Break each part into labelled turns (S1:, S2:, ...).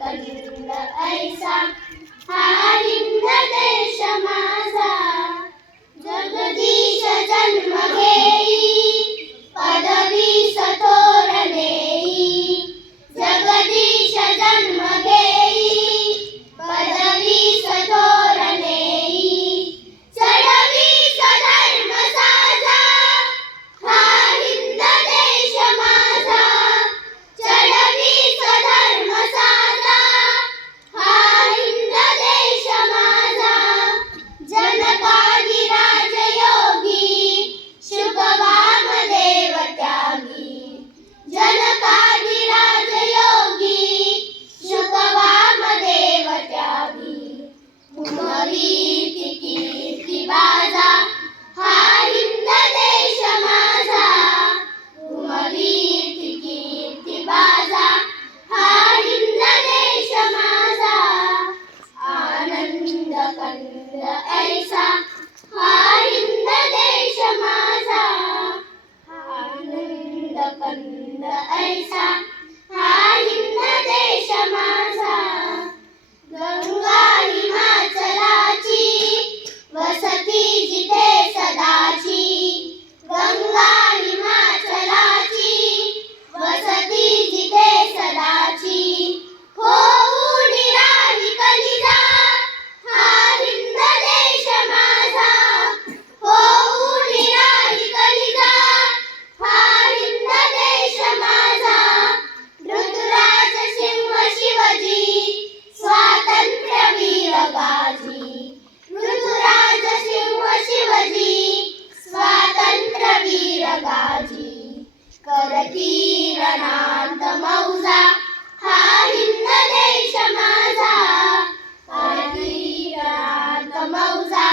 S1: कलिंग ऐसा हा लिंग देश माझा. मौजा हा हिंद देश माझा. प्राणांत मौजा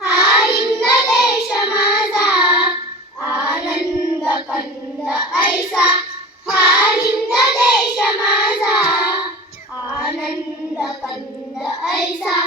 S1: हा हिंद देश माझा. आनंद कंद देश माझा. आनंद कंद ऐसा